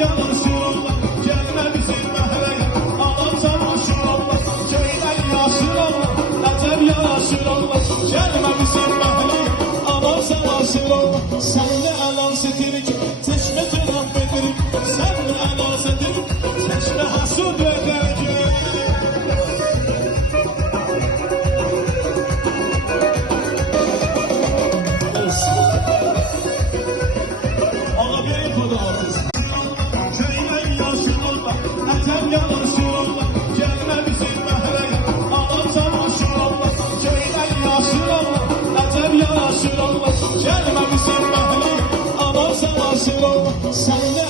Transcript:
yanaşır Allah, gelme bizim məhəlləyə. Anam çamaşır Allah, göydən yaşır Allah, əcəb yanaşır Allah, gelme bizim məhəlləyə. Anam çamaşır Allah, sən də əlan setirik, çeşmə cənab edirik, sən də əlan setirik, çeşmə hasud edirik. Yanaşır Allah, gelme bizim məhəlləyə. Anam çamaşır Allah, göydən yaşır Allah, əcəb yanaşır Allah, gelme bizim məhəlləyə. Anam çamaşır Allah, sən də